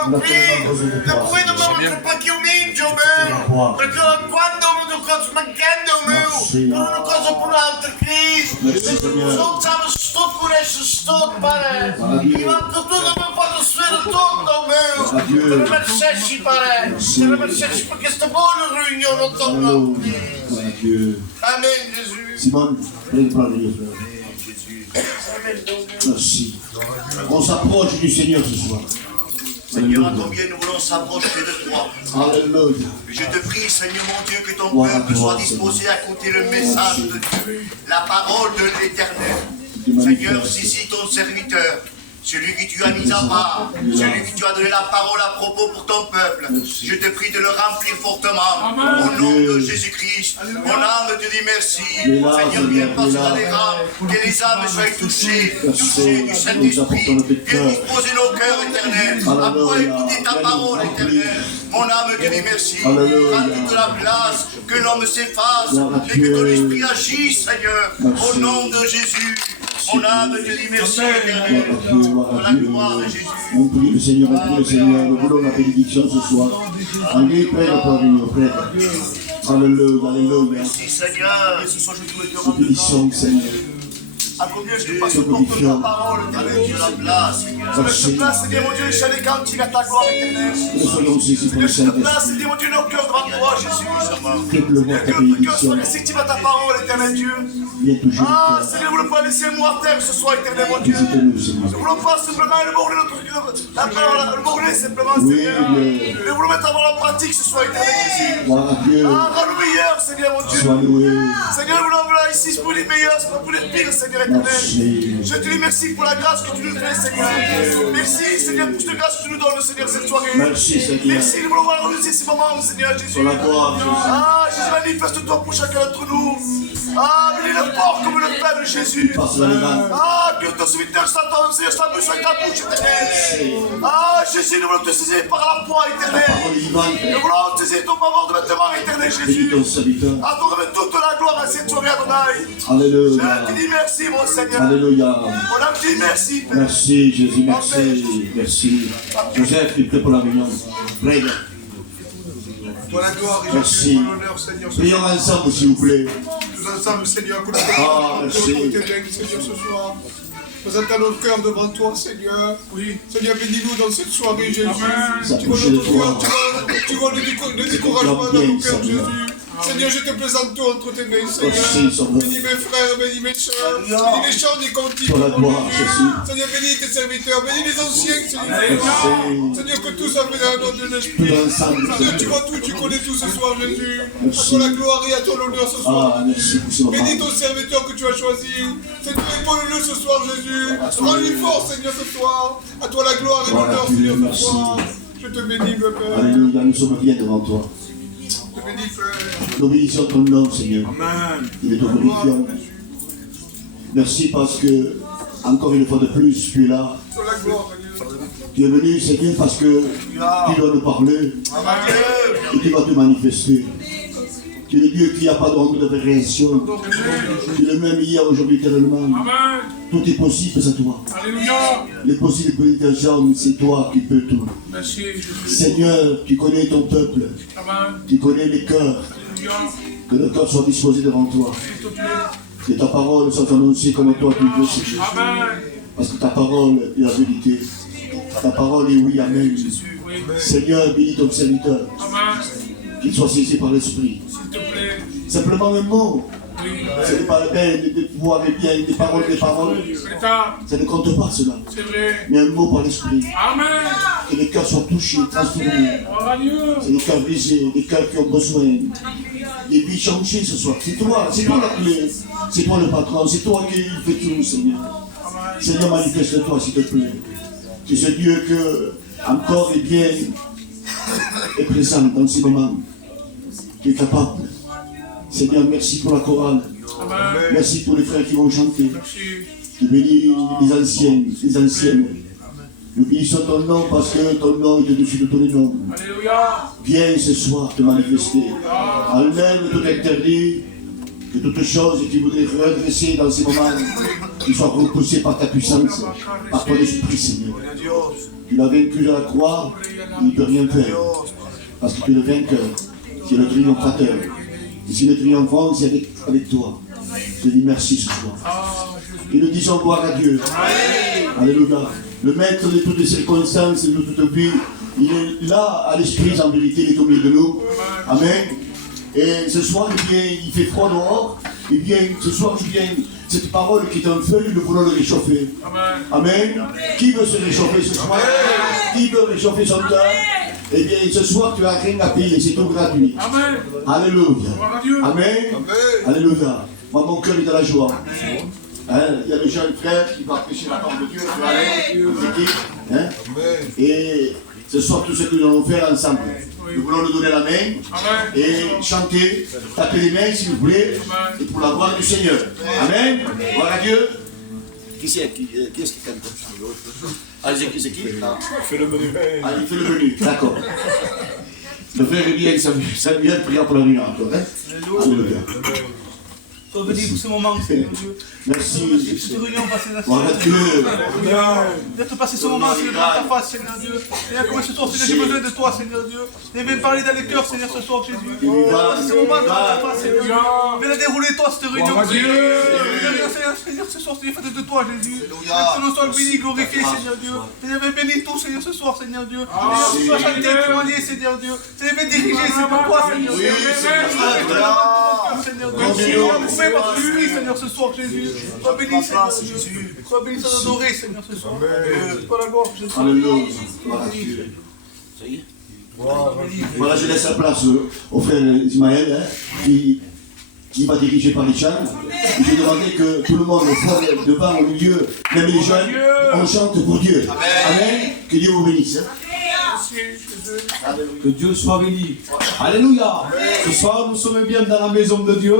abbiamo qui, da cui dobbiamo pochi umilti, meu, perché quando uno cosa mancando, meu, non una cosa per l'altra, Cristo, sono stot por este stot, pare, e vam că tu nu mă poate sferă tot, meu, să ne mergeți și, pare, să ne mergeți pe questa buona riunione, tot, meu, Amen, Jésus. Simone, prie pour la vie, frère. Merci. On s'approche du Seigneur ce soir. Seigneur, à combien nous voulons s'approcher de toi. Alléluia. Je te prie, Seigneur mon Dieu, que ton peuple soit disposé à écouter le message de Dieu, la parole de l'Éternel. Seigneur, saisis ton serviteur, celui que tu as mis à part, celui que tu as donné la parole à propos pour ton peuple. Je te prie de le remplir fortement. Au nom de Jésus-Christ, mon âme te dit merci. Seigneur, viens passer dans les rangs, que les âmes soient touchées du Saint-Esprit. Viens disposer nos cœurs éternels, à pouvoir écouter ta parole éternelle. Mon âme te dit merci. Prends toute la place, que l'homme s'efface, et que ton esprit agisse, Seigneur, au nom de Jésus. Mon âme te dit merci, éternel. Pour la gloire de Jésus. On prie le Seigneur, nous voulons la bénédiction ce soir. Allez, près pour venir, frère. Alléluia, alléluia. Merci, Seigneur. Et ce soir, je te Nous bénissons, Seigneur. À combien je passe au porte de ta parole, éternel, Dieu, la place, Seigneur. Sur cette place, Seigneur, mon Dieu, les chants des cantiques à ta gloire éternelle. Nous soyons saisis pour le Sur cette place, Saint-Esprit. Seigneur, mon Dieu, nos cœurs devant toi, Jésus. Déploie ta Que notre cœur bénédiction. soit réceptif à ta parole, éternel Dieu. Viens toujours. Ah, Seigneur, nous ne voulons pas laisser un mot à terre ce soir, éternel, mon Dieu. Visitez-nous, Seigneur. Nous ne voulons pas simplement le border, la parole, le border simplement, Seigneur. Nous voulons mettre avant la pratique ce soir, éternel Jésus. Gloire à Dieu. Ah, rends-nous meilleurs, Seigneur, mon Dieu. Sois loué. Seigneur, nous voulons là ici pour les meilleurs, c'est pas pour les pires, Seigneur éternel. Merci. Je te dis merci pour la grâce que tu nous fais, Seigneur. Merci, Seigneur, pour cette grâce que tu nous donnes, Seigneur, cette soirée. Merci, Seigneur. Merci, nous voulons voir réussir ces moments, Seigneur Jésus. Pour la gloire, Jésus. Ah, Jésus, manifeste-toi pour chacun d'entre nous. Ah, bénis le fort comme le Père de Jésus. Passe dans les mains. Ah, que ton serviteur s'attende, Seigneur, sa bouche avec ta bouche, éternelle. Ah, Jésus, nous voulons te saisir par la foi, éternelle. Parole vivante. Nous voulons te saisir ton faveur de vêtements, éternel Bénis Jésus. ton serviteur. À toi remet toute la gloire à cette soirée, Adonai. Alléluia. Je te dis merci, mon Seigneur. Alléluia. On a dit merci, Père. Merci, Jésus. Merci. Merci. Joseph, tu es prêt pour la réunion. Prie. Toi la gloire et Merci. l'honneur, Seigneur. Prions ensemble, s'il vous plaît. Tous ensemble, Seigneur, pour Ah, merci. Seigneur, ce soir. Présente à notre cœur devant toi, Seigneur. Oui. Seigneur, bénis-nous dans cette soirée, Jésus. Tu vois notre cœur, tu vois le découragement dans nos cœurs, Jésus. Seigneur, je te présente tout entre tes mains, Seigneur. Bénis mes frères, bénis mes soeurs, bénis les chants des cantiques. Pour la gloire, Jésus. Seigneur, bénis tes serviteurs, bénis les anciens, Seigneur. Merci. Seigneur, que tout soit fait dans le nom de Tout l'Esprit. ensemble, Seigneur, tu Seigneur. vois tout, tu connais tout ce soir, Jésus. À Merci. toi la gloire et à toi l'honneur ce soir. Ah, merci pour ce moment. Bénis ton serviteur que tu as choisi. Seigneur, épaule-le ce soir, Jésus. Rends-lui fort, Seigneur, ce soir. À toi la gloire et l'honneur, Seigneur, ce Merci. soir. Je te bénis, mon Père. Alléluia, nous sommes bien devant toi. Je te bénis, Père. Nous bénissons ton nom, Seigneur. Amen. Il est te glorifions. Merci parce que, encore une fois de plus, tu es là. Toi la gloire, Seigneur. Tu es venu, Seigneur, parce que tu dois nous parler et tu vas te manifester. Tu es le Dieu qui n'a pas d'ordre de réaction. Tu es le même hier, aujourd'hui, éternellement. Tout est possible, c'est toi. Alléluia. Les possibilités des hommes, c'est toi qui peux tout. Merci, Jésus. Seigneur, tu connais ton peuple. Amen. Tu connais les cœurs. Alléluia. Que le cœur soit disposé devant toi. S'il te plaît. Que ta parole soit annoncée comme toi tu veux, Seigneur. Amen. Parce que ta parole est la vérité. Ta parole est oui, amen. Oui. Seigneur, bénis ton serviteur. Amen. Qu'il soit saisi par l'Esprit. S'il te plaît. Simplement un mot. Oui. Ce n'est pas la peine de pouvoir et bien des paroles. C'est ça. Ça ne compte pas cela. C'est vrai. Mais un mot par l'Esprit. Amen. Que les cœurs soient touchés, transformés. Gloire à Dieu. C'est des cœurs brisés, des cœurs qui ont besoin. Des vies changées ce soir. C'est toi la clé. C'est toi le patron. C'est toi qui fais tout, Seigneur. Seigneur, manifeste-toi, s'il te plaît. Tu es ce Dieu que, encore et bien, est présent dans ces moments. Tu es capable. Seigneur, merci pour la chorale. Amen. Merci pour les frères qui vont chanter. Merci. Tu bénis les anciennes. Nous bénissons ton nom parce que ton nom est au-dessus de tous les noms. Alléluia. Viens ce soir te manifester. Enlève tout interdit, que toute chose qui voudrait redresser dans ces moments, qui soit repoussée par ta puissance, par ton esprit, Seigneur. Tu l'as vaincu à la croix, il ne peut rien faire. Parce que tu es le vainqueur, tu es le triomphateur. Et si le triomphant, c'est avec toi. Je te dis merci ce soir. Et nous disons gloire à Dieu. Alléluia. Le maître de toutes les circonstances, de toute vie, il est là à l'esprit, en vérité, il est au milieu de nous. Amen. Et ce soir, il fait froid dehors. Et bien, ce soir, cette parole qui est un feu, nous voulons le réchauffer. Amen. Qui veut se réchauffer ce soir? Qui veut réchauffer son cœur? Eh bien, ce soir, tu n'as rien à payer, c'est tout gratuit. Alléluia. Amen. Alléluia. Moi, mon cœur est dans la joie. Hein? Il y a le jeune frère qui va prêcher la parole de Dieu. Hein? Et ce soir, tout ce que nous allons faire ensemble. Nous voulons nous donner la main et chanter, taper les mains si vous voulez, et pour la gloire du Seigneur. Amen. Gloire à Dieu. Qui est-ce qui cante? Allez, c'est qui? Fais le menu. Allez, fais le menu, d'accord. Le frère est bien, Samuel, prions pour la nuit encore. Hein? Alléluia. Sois béni pour ce moment, Seigneur Dieu. Merci. Cette réunion passée là, Gloire à Dieu. de passer ce moment, Seigneur, dans ta face, Seigneur Dieu. Seigneur, comme ce soir, Seigneur, j'ai besoin de toi, Seigneur Dieu. Viens même parler dans les cœurs, Seigneur, ce soir, Jésus. Passer ce moment dans ta face, Seigneur Dieu. Viens dérouler toi, cette réunion, Seigneur. Seigneur, ce soir, Seigneur, fais de toi, Jésus. Que ton nom soit béni, glorifié, Seigneur Dieu. Seigneur, viens bénir tout, Seigneur, ce soir, Seigneur Dieu. Seigneur, tu vas chanter, témoigner, Seigneur Dieu. Seigneur, viens diriger, c'est pourquoi, Seigneur Dieu. Seigneur Dieu. Par ton esprit, Seigneur, ce soir, Jésus. Sois béni, Seigneur Jésus. Sois béni, sois adoré, Seigneur, ce soir. Sois la gloire, Jésus. Alléluia. Gloire à Dieu. Ça y est. Voilà, je laisse la place au frère Ismaël, hein, qui va diriger par les chants. J'ai demandé que tout le monde, devant, au milieu, même les jeunes, on chante pour Dieu. Amen. Que Dieu vous bénisse. Hein. Que Dieu soit béni. Alléluia. Ce soir, nous sommes bien dans la maison de Dieu.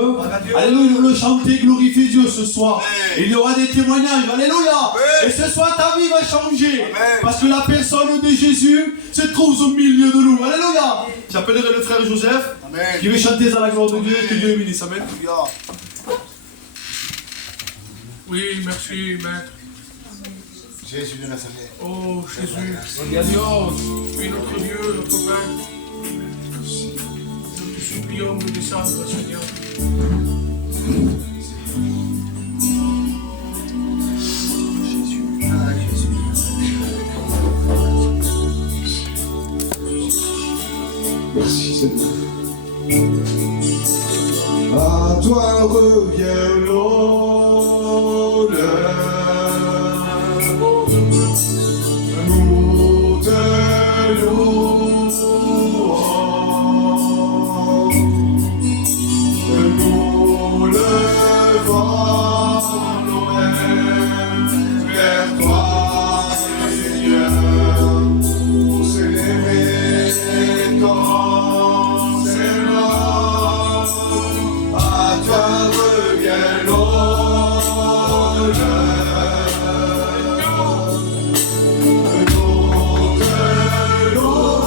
Alléluia. Nous le chanter, glorifier Dieu ce soir. Il y aura des témoignages. Alléluia. Et ce soir, ta vie va changer. Parce que la personne de Jésus se trouve au milieu de nous. Alléluia. J'appellerai le frère Joseph qui veut chanter dans la gloire de Dieu. Que Dieu bénisse. Amen. Oui, merci, maître. Jésus de Nazareth. Oh, Jésus. Seigneur, tu es notre Dieu, notre Père. Nous te supplions de descendre, Seigneur. Merci Seigneur. À toi revient l'honneur. Nous te louons. Nous levons nos mains vers toi, Seigneur, pour célébrer ton Seigneur. À toi revient l'honneur. Nous te louons.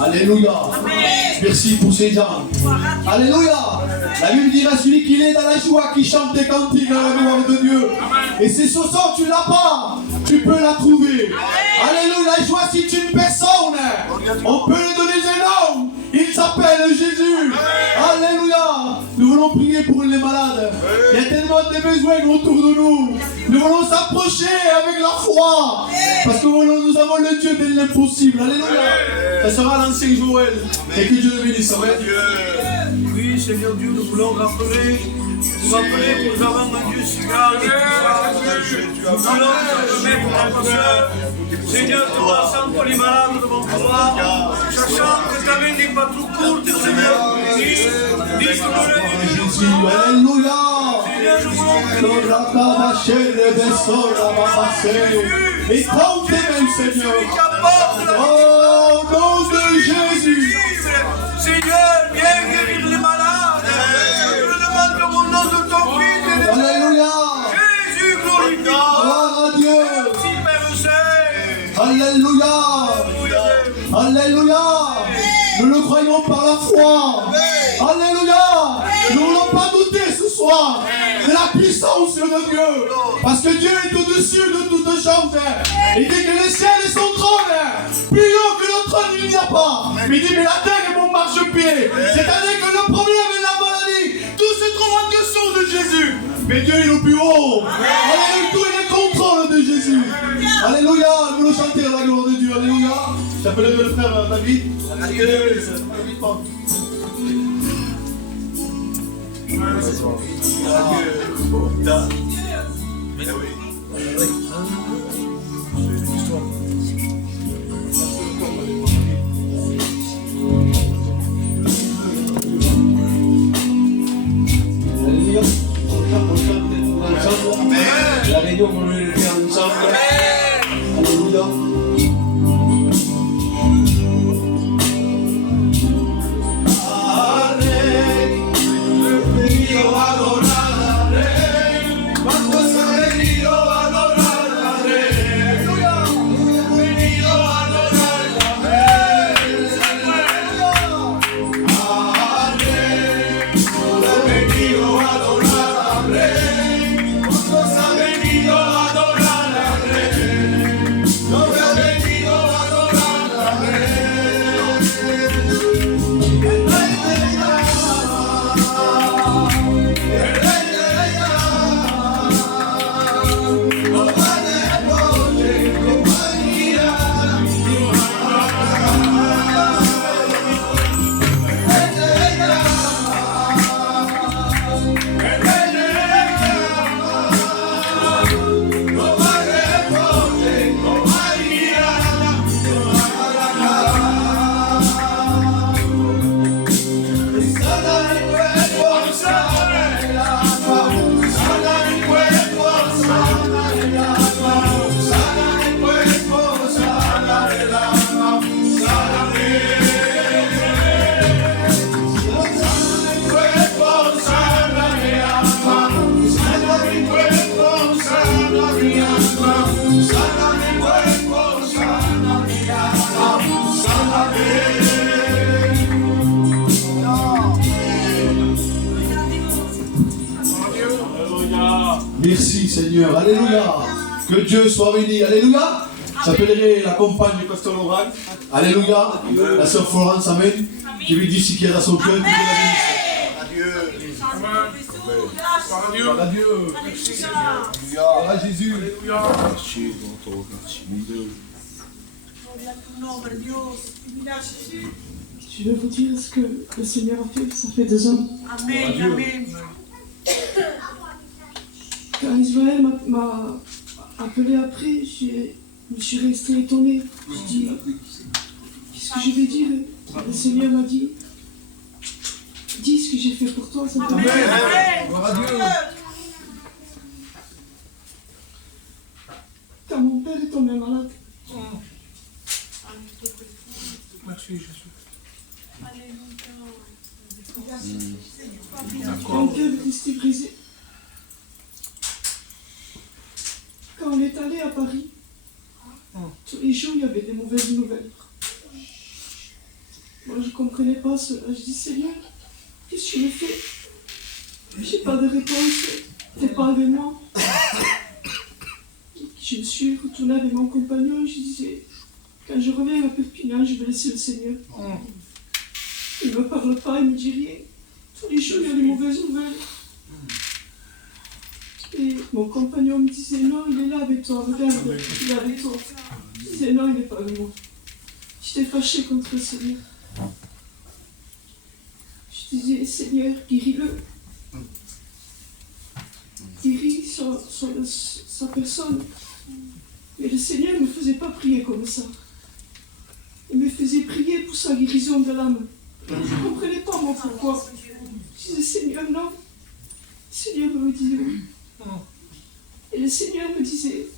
Alléluia. Merci pour ces gens. Alléluia. La Bible dira celui qui est dans la joie, qui chante des cantiques à la gloire de Dieu. Et c'est ce soir, tu l'as pas, tu peux la trouver. Alléluia. La joie, c'est une personne. On peut lui donner un nom. Il s'appelle Jésus. Alléluia. Nous voulons prier pour les malades. Il y a tellement de besoins autour de nous. Nous voulons s'approcher avec la foi. Parce que nous avons le Dieu de l'impossible. Alléluia. Ça sera l'ancien Joël. Et que Dieu le bénisse. Oui, Seigneur Dieu, nous voulons rappeler que nous avons un Dieu si grand et puissant. Nous voulons te mettre en soeur. Seigneur, tu rassembles les malades devant toi, sachant que ta main n'est pas trop courte, Seigneur. Dis-nous Jésus, alléluia. Seigneur, nous voulons et prends tes mains, Seigneur. Oh, au nom de Jésus. Seigneur, viens guérir les malades. Je le demande au nom de ton Fils. Alléluia. Jésus, glorifié. Gloire à Dieu. Merci, Père Saint. Alléluia. Alléluia. Nous le croyons par la foi. Alléluia. Nous ne voulons pas douter ce soir de la puissance de Dieu. Parce que Dieu est au-dessus de toute chose. Il dit que le ciel est son trône. Plus haut que le trône, il n'y a pas. Mais il dit, mais la terre est mon marchepied. C'est-à-dire que le problème et la maladie, tout se trouve en dessous de Jésus. Mais Dieu est au plus haut. Alléluia, tout est le contrôle de Jésus. Alléluia, nous voulons chanter la gloire de Dieu. Alléluia. J'appelle le frère David. Alléluia. La réunion, on le fait ensemble. Alléluia. Adorar Merci Seigneur. Alléluia. Que Dieu soit béni. Alléluia. J'appellerai la compagne du pasteur Laurent. Alléluia. La sœur Florence, amen. Qui lui dit ce qu'il y a dans son cœur. Adieu. Gloire à Dieu. Gloire à Jésus. Je vais vous dire ce que le Seigneur a fait, ça fait 2 ans. Amen. Amen. Quand Israël m'a appelé après, je me suis restée étonnée. Je dis, qu'est-ce que je vais dire? Le Seigneur m'a dit, dis ce que j'ai fait pour toi. Ça Amen. Gloire à Dieu. Quand mon père est tombé malade, Merci Jésus. mon cœur est resté brisé. Quand on est allé à Paris, tous les jours il y avait des mauvaises nouvelles. Moi je ne comprenais pas cela. Je dis Seigneur, qu'est-ce que tu me fais? Je n'ai pas de réponse, tu n'es pas avec moi. Je me suis retournée avec mon compagnon et je disais, quand je reviens à Perpignan, je vais laisser le Seigneur. Il ne me parle pas, il ne me dit rien. Tous les jours, il y a des mauvaises nouvelles. Et mon compagnon me disait, non, il est là avec toi, regarde, il est avec toi. Je disais, non, il n'est pas avec moi. J'étais fâchée contre le Seigneur. Je disais, Seigneur, guéris-le. Guéris sa personne. Mais le Seigneur ne me faisait pas prier comme ça. Il me faisait prier pour sa guérison de l'âme. Je ne comprenais pas moi pourquoi. Je disais, Seigneur, non. Le Seigneur me disait oui. Et le Seigneur me disait,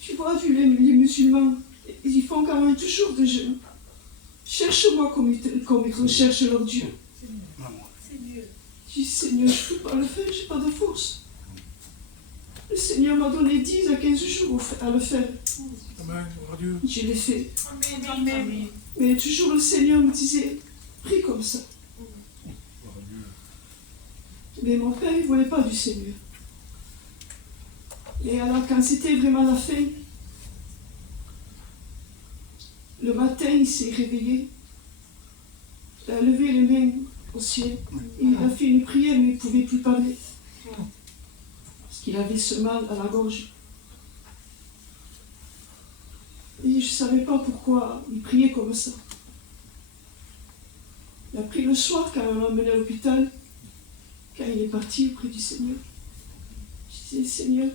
tu vois, les musulmans, ils font quand même toujours des jeûnes. Cherche-moi comme ils recherchent leur Dieu. Je dis, Seigneur, je ne peux pas le faire, je n'ai pas de force. Le Seigneur m'a donné 10 à 15 jours à le faire. Amen. Gloire à Dieu. Je l'ai fait. Mais toujours le Seigneur me disait, prie comme ça. Mais mon père, il ne voulait pas du Seigneur. Et alors, quand c'était vraiment la fin, le matin, il s'est réveillé. Il a levé les mains au ciel. Et il a fait une prière, mais il ne pouvait plus parler. Parce qu'il avait ce mal à la gorge. Et je ne savais pas pourquoi il priait comme ça. Il a pris le soir, quand on l'a emmené à l'hôpital, quand il est parti auprès du Seigneur. Je disais, Seigneur,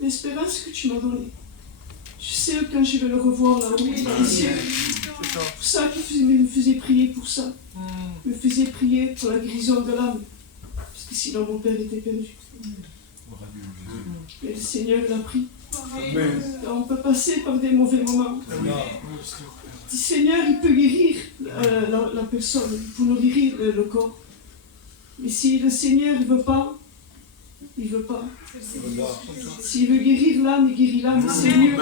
l'espérance que tu m'as donnée, je sais quand je vais le revoir là-haut, dans le ciel. C'est pour ça qu'il me faisait prier pour ça. Il me faisait prier pour la guérison de l'âme. Parce que sinon mon père était perdu. Mais le Seigneur l'a pris. On peut passer par des mauvais moments. Le Seigneur, il peut guérir la personne, il peut nous guérir le corps. Mais si le Seigneur ne veut pas, il ne veut pas. S'il veut guérir l'âme, il guérit l'âme. C'est mieux.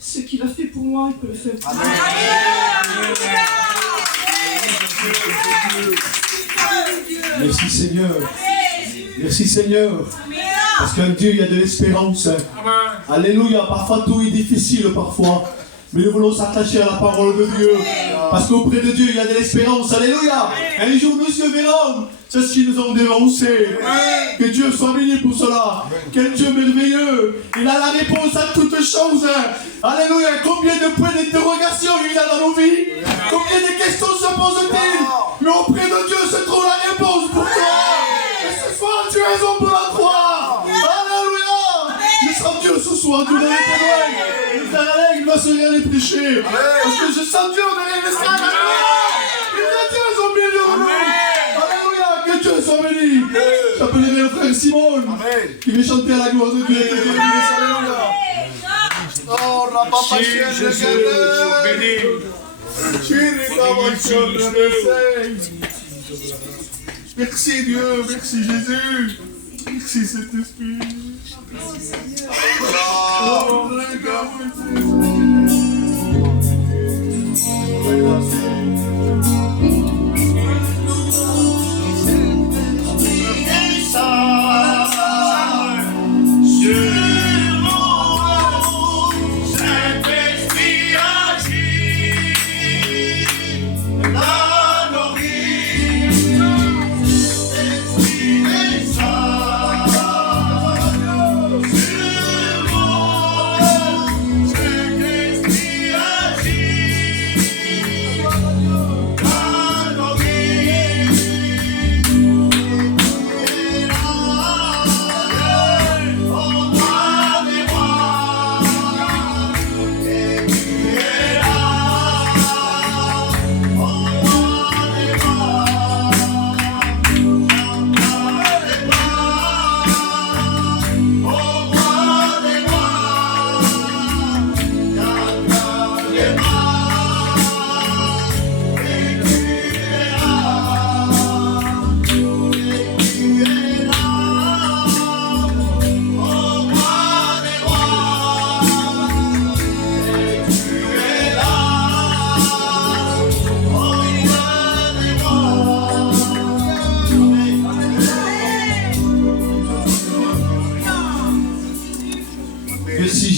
Ce qu'il a fait pour moi, il peut le faire pour moi. Merci Seigneur. Merci Seigneur. Parce qu'en Dieu, il y a de l'espérance. Alléluia. Parfois, tout est difficile, parfois. Mais nous voulons s'attacher à la parole de Dieu. Parce qu'auprès de Dieu, il y a de l'espérance. Alléluia. Un jour, nous yeux verront ceux qui nous ont dénoncés. Que Dieu soit béni pour cela. Quel Dieu merveilleux. Il a la réponse à toutes choses. Alléluia. Combien de points d'interrogation il y a dans nos vies. Combien de questions se posent-ils. Mais auprès de Dieu se trouve la réponse pour toi. Et ce soir, tu as raison pour la croire. Alléluia. Je sens Dieu ce soir. Dieu dans les témoins. Il va se rien les péchés. Parce que je sens Dieu derrière les stades. Il y a Dieu au milieu de nous. Alléluia, que Dieu soit béni. J'appellerai le frère Simon qui va chanter à la gloire de Dieu. Alléluia. Oh, la papa chienne de Jésus. Merci Dieu, merci Jésus. Merci Saint-Esprit. Oh, Et ça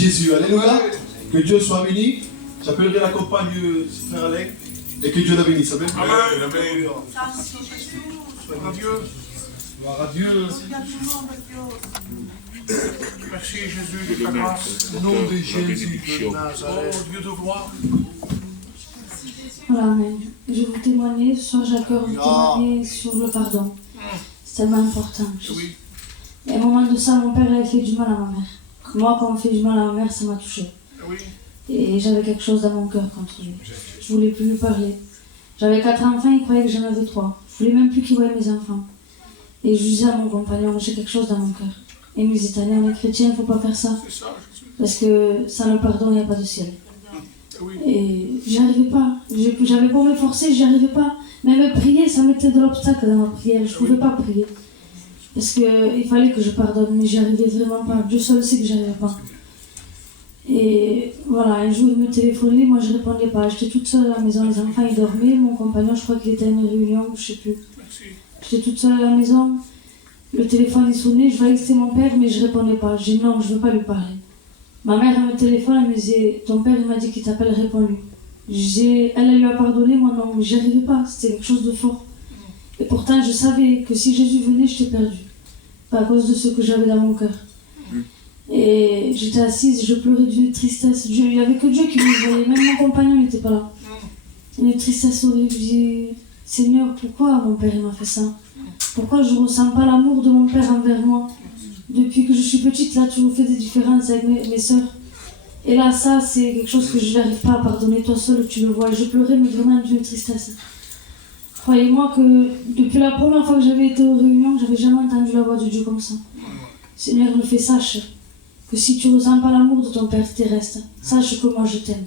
Jésus. Alléluia. Que Dieu soit béni. J'appellerai la compagne frère Alain. Et que Dieu la bénisse. Amen. Amen. Gloire à Dieu. Gloire à Dieu. Merci Jésus de ta grâce. Au nom de Jésus de Nazareth. Oh Dieu de gloire. Voilà, amen. Je vais vous témoigner, ce soir j'ai à cœur de vous témoigner sur le pardon. C'est tellement important. Oui. Et à un moment de ça, mon père avait fait du mal à ma mère. Moi, quand on fait du mal à ma mère, ça m'a touché. Oui. Et j'avais quelque chose dans mon cœur contre lui. Je voulais plus lui parler. J'avais 4 enfants, il croyait que j'en avais 3. Je voulais même plus qu'il voie mes enfants. Et je disais à mon compagnon, j'ai quelque chose dans mon cœur. Et il me disait, Tania, on est chrétien, il ne faut pas faire ça. C'est ça, Jésus. Parce que sans le pardon, il n'y a pas de ciel. Oui. Et j'y arrivais pas. J'avais beau me forcer, j'y arrivais pas. Même prier, ça mettait de l'obstacle dans ma prière. Je ne pouvais pas prier. Parce qu'il fallait que je pardonne, mais j'y arrivais vraiment pas. Dieu seul sait que j'y arrivais pas. Et voilà, un jour il me téléphonait, moi je répondais pas. J'étais toute seule à la maison, les enfants ils dormaient. Mon compagnon, je crois qu'il était à une réunion, je sais plus. Merci. J'étais toute seule à la maison. Le téléphone il sonnait, je voyais que c'était mon père, mais je répondais pas. Je dis non, je veux pas lui parler. Ma mère elle me téléphone, elle me disait ton père il m'a dit qu'il t'appelle, réponds-lui. Elle lui a pardonné, moi non, mais j'y arrivais pas, c'était quelque chose de fort. Et pourtant je savais que si Jésus venait, j'étais perdue. Pas à cause de ce que j'avais dans mon cœur. Et j'étais assise, je pleurais d'une tristesse. Il n'y avait que Dieu qui me voyait, même mon compagnon n'était pas là. Une tristesse horrible. Je dis, Seigneur, pourquoi mon père il m'a fait ça? Pourquoi je ne ressens pas l'amour de mon père envers moi? Depuis que je suis petite, là, tu nous fais des différences avec mes sœurs. Et là, ça, c'est quelque chose que je n'arrive pas à pardonner. Toi seul, tu le vois. Je pleurais, mais vraiment d'une tristesse. Croyez-moi que depuis la première fois que j'avais été aux réunions, j'avais jamais entendu la voix de Dieu comme ça. Seigneur, me fais sache que si tu ne ressens pas l'amour de ton Père terrestre, sache que moi je t'aime.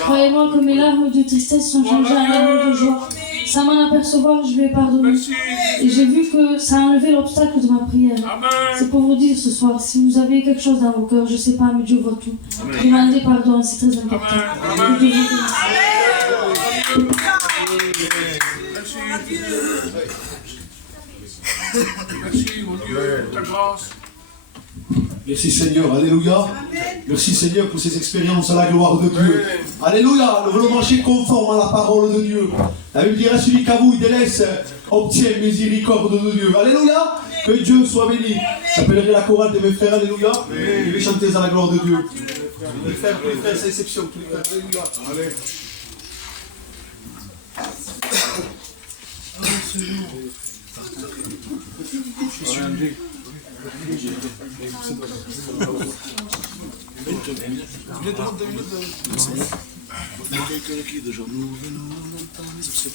Croyez-moi que mes larmes de tristesse sont changées en larmes de joie. Sans m'en apercevoir, je lui ai pardonné. Merci. Et j'ai vu que ça a enlevé l'obstacle de ma prière. Amen. C'est pour vous dire ce soir, si vous avez quelque chose dans vos cœurs, je ne sais pas, mais Dieu voit tout. Demandez pardon, c'est très important. Amen. Que Dieu vous bénisse. Merci, mon Dieu, pour ta grâce. Merci Seigneur, alléluia. Merci Seigneur pour ces expériences à la gloire de Dieu. Alléluia, nous voulons marcher conforme à la parole de Dieu. La Bible dira, celui qui avoue, il délaisse, obtient miséricorde de Dieu. Alléluia, que Dieu soit béni. J'appellerai la chorale de mes frères, alléluia. Je vais chanter à la gloire de Dieu. Tous les frères, sans exception, tous les frères, alléluia. Allez. Venons dans ta maison,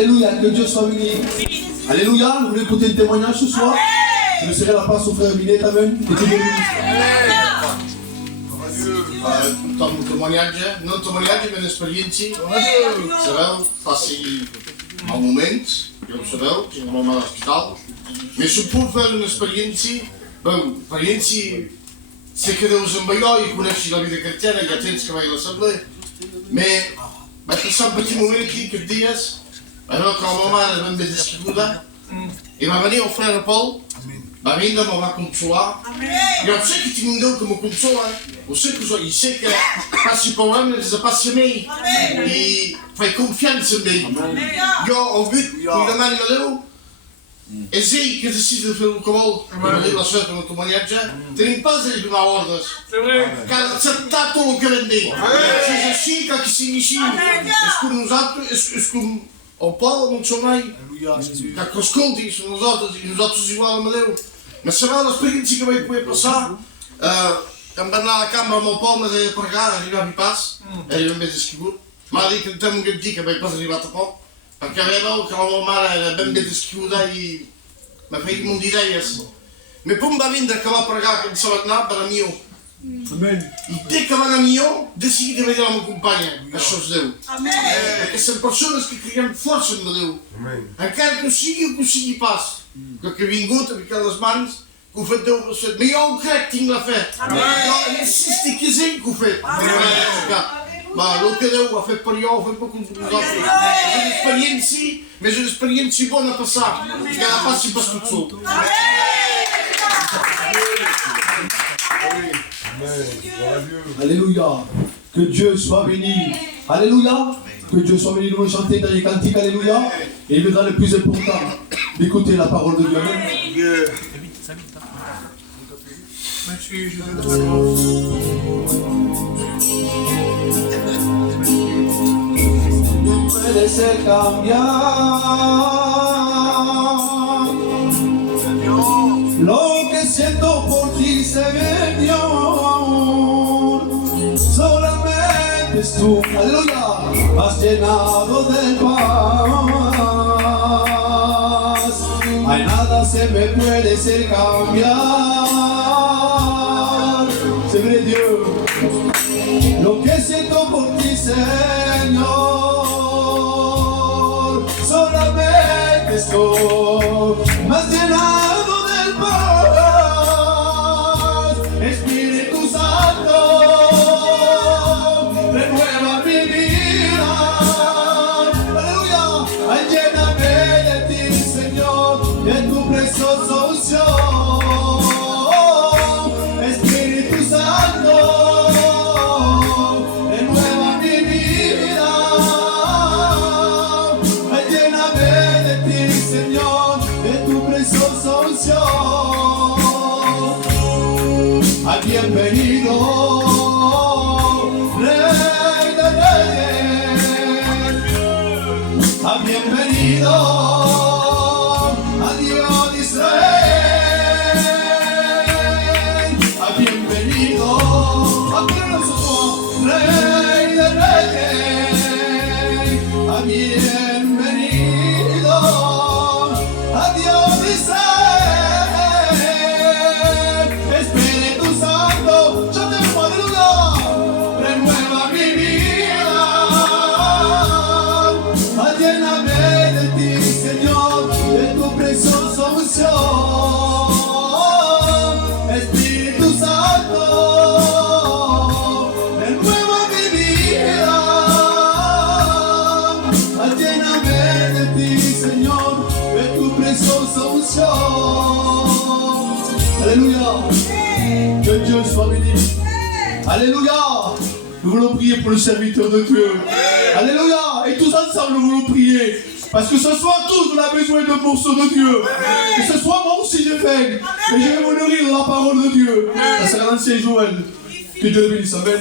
Alléluia, que Dieu soit béni. Alléluia, vous voulez écouter le témoignage ce soir? Je laisserai la place au frère Minette, amen. Que Dieu bénisse. Un témoignage è un'esperienza, sabeu, passi al moment, jo ho sabeu, tinc l'home a l'hospital, me suport fer un'esperienza, experiència, sé que deus amb allò i coneixi la vida cristiana, ja tens que vaig a l'assemblea, vaig passar un petit moment aquí aquests dies, vaig veure que la meva mare ben bé descaiguda, i va venir el frare Paul, va vindre, me'l va consolar. Jo sé que tinc un Déu que me consola, ho sé que i sé que passi problemes, passi amb ell, i faig confiança en ell. Jo, el but que li demani a Déu, és ell que decide fer el que vol. Com ha dit la sort en el tomanyatge, tenim pas ell donar ordres, que ha d'acceptar tot el que vam dir. Si és així, cal que sigui així. És com nosaltres, és com el Pol, el seu noi, que escolti, són nosaltres, i nosaltres igual amb Déu. Me sabeu l'experiència que vaig poder passar? Em va anar a la cambra amb el Pol, m'ha de pregar, arribar a mi pas, ell ben bé descrigut. M'ha dit que em vaig dir que vaig pas arribar tampoc, perquè veieu que la meva mare era ben bé descriguda i m'ha fet molt d'idees. Me pum va vindre que va pregar que em sabia anar per a mi. I té que va anar millor, decidí que veia la meva companya, això és Déu. Perquè són persones que creiem força en Déu, encara que ho sigui pas. Que he vingut a ficar les mans, que ho fet Déu per fet. Però jo ho crec, tinc la fe. Jo insisti que és ell que ho fet. El que Déu ha fet per jo, ho ha fet per nosaltres. És una experiència, és una experiència bona a passar, que la passi per tot sol. Alléluia. Que Dieu soit béni. Alléluia. Que Dieu soit béni. Nous allons chanter dans les cantiques. Alléluia. Et il viendra le plus important d'écouter la parole de Dieu. Amen. Puede ser cambiar lo que siento por ti, Señor. Solamente es tú, aleluya, has llenado de paz. Ay, nada se me puede hacer cambiar. Siempre Dios, lo que siento por ti, Señor, solamente es tú, me has llenado de paz. Espíritu Santo, renueva mi vida. Aleluya, ay, lléname de ti, Señor, de tu preciosa unción. Espíritu Santo, renueva mi vida. Ay, lléname de ti, Señor, de tu preciosa unción. Ay, bienvenido, Rey de Reyes. Ay, bienvenido a Dios de Israel. Ay, bienvenido a Rey de Reyes. Ay, bienvenido a Dios de Israel. Espíritu Santo, yo te aleluya, renueva mi vida. Ay, lléname de ti, Señor, de tu preciosa unción. Espíritu Santo, renueva mi vida. Ay, lléname de ti, Señor, de tu preciosa unción. Alléluia. Que Dieu soit béni. Alléluia. Nous voulons prier pour le serviteur de Dieu. Alléluia. Et tous ensemble, nous voulons prier. Parce que ce soir, tous, on a besoin de morceaux de Dieu. Et ce soir, moi aussi, j'ai faim. Et je vais me nourrir de la parole de Dieu. Ça sera l'ancien Joël. Que Dieu le bénisse. Amen.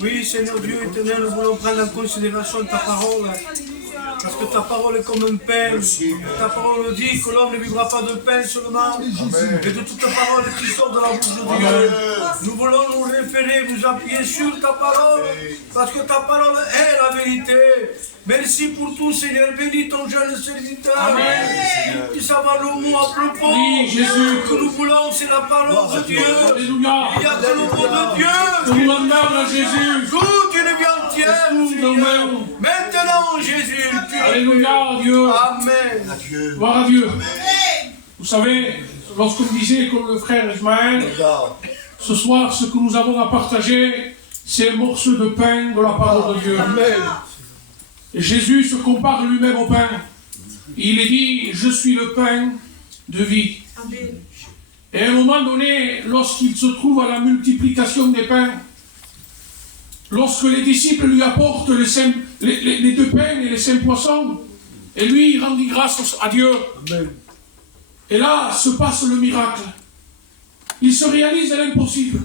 Oui, Seigneur Dieu éternel, nous voulons prendre en considération ta parole. Parce que ta parole est comme un pain. Ta parole nous dit que l'homme ne vivra pas de pain seulement, mais de toute parole qui sort de la bouche de Dieu. Nous voulons nous référer, nous appuyer sur ta parole, parce que ta parole est la vérité. Merci pour tout, Seigneur. Bénis ton jeune serviteur. Amen. Tu savoir le mot à propos. Oui, Jésus. Ce que nous voulons, c'est la parole de Dieu. Alléluia. Il y a que le mot de Dieu. Nous demandons à Jésus. Toute une vie entière. Seigneur. Maintenant, Jésus. Alléluia, Dieu. Amen. Gloire à Dieu. Vous savez, lorsqu'on disait comme le frère Ismaël, ce soir, ce que nous avons à partager, c'est un morceau de pain de la parole de Dieu. Amen. Et Jésus se compare lui-même au pain. Il est dit, je suis le pain de vie. Amen. Et à un moment donné, lorsqu'il se trouve à la multiplication des pains, lorsque les disciples lui apportent les 2 pains et les 5 poissons, et lui, il rendit grâce à Dieu. Amen. Et là, se passe le miracle. Il se réalise l'impossible.